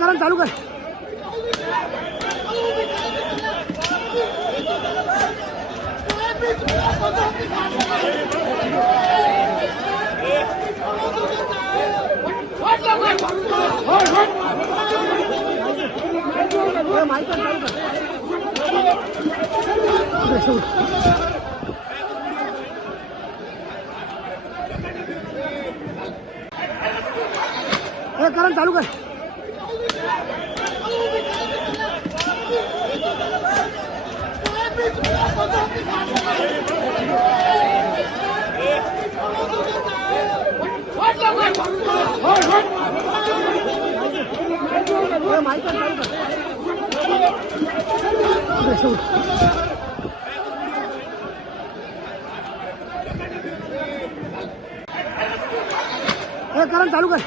करण चालू कर. करण चालू कर. करण चालू कर.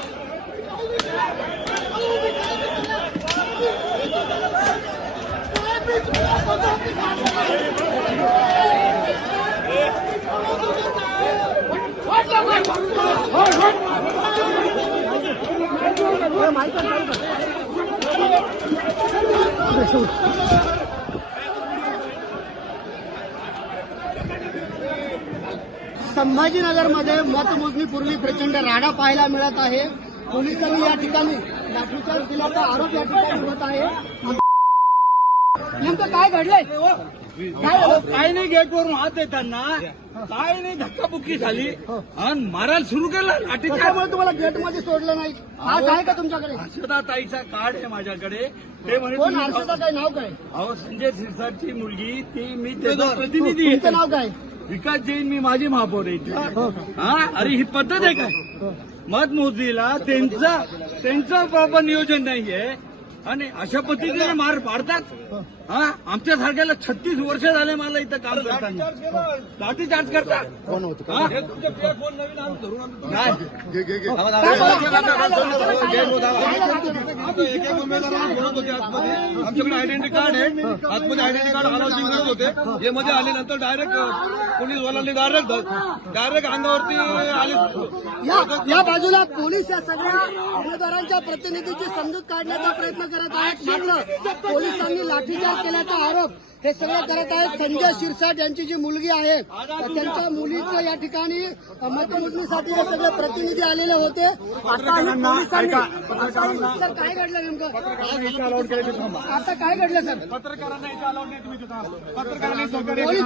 संभाजीनगरमध्ये मतमोजणीपूर्वी प्रचंड राडा पाहायला मिळत आहे. पोलिसांनी या ठिकाणी लाठीचार्ज दिल्याचा आरोप या ठिकाणी होत आहे. नेमकं काय घडलंय? काय नाही, गेटवरून हात देताना काय नाही, धक्काबुक्की झाली आणि मारायला सुरू केलं. त्याच्यामुळे तुम्हाला गेटमध्ये सोडलं नाही. आज आहे का तुमच्याकडे? हर्षदाताईचा कार्ड आहे माझ्याकडे. ते म्हणे कोण हर्षदा? काय नाव काय? अहो, संजय सिरसाटची मुलगी, ती मी त्याचा प्रतिनिधी आहे. तुमचं नाव काय? विकास जैन, मी माझी महापौर आहे. हा, अरे ही पद्धत आहे काय? मतमोजणीला त्यांचं प्रॉपर नियोजन नाहीये आणि अशा पद्धतीने मार पाडतात. हा, आमच्या सारख्याला 36 वर्ष झाले मला इथं काम करताना. लाठीचार्ज करतात. काय? आमच्याकडे आयडेंटिटी कार्ड आहे. आतमध्ये आयडेंटिटी कार्ड अनाउन्सिंग करत होते. हे मध्ये आल्यानंतर डायरेक्ट पोलीस वाल्यांनी डायरेक्ट अंगावरती आले. या बाजूला पोलीस या सगळ्या उमेदवारांच्या प्रतिनिधीची समजूत काढण्याचा प्रयत्न करत आहेत. मात्र पोलिसांनी लाठीचार्ज केल्याचा आरोप हे सगळं करत आहेत. संजय शिरसाट यांची जी मुलगी आहे त्यांच्या मुलीचं या ठिकाणी मतमोजणीसाठी हे सगळे प्रतिनिधी आलेले होते. आता सर काय घडलं नेमकं? आता काय घडलं सर?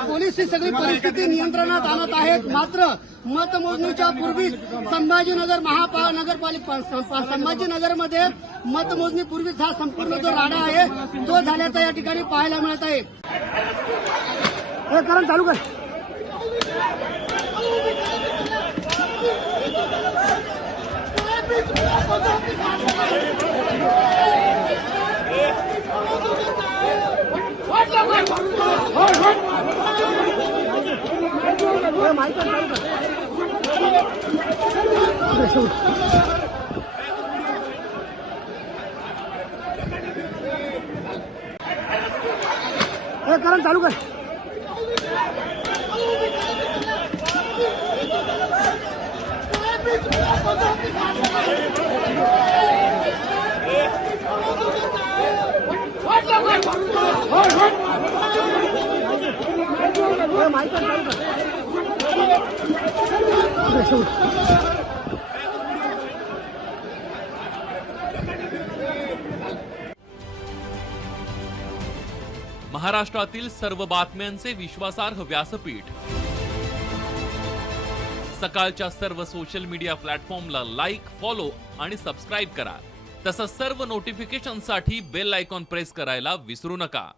पोलीस ही सगळी परिस्थिती नियंत्रणात आणत आहेत. मात्र मतमोजणीच्या पूर्वीच संभाजीनगरमध्ये मतमोजणीपूर्वीच हा संपूर्ण जो राडा आहे तो झाल्याचा या ठिकाणी पाहायला मिळत आहे. करण चालू कर. करण चालू कर. महाराष्ट्रातील सर्व बातम्यांचे विश्वासार्ह व्यासपीठ. सकाळच्या सर्व सोशल मीडिया प्लॅटफॉर्मला लाईक, फॉलो आणि सबस्क्राईब करा. तसंच सर्व नोटिफिकेशनसाठी बेल आयकॉन प्रेस करायला विसरू नका.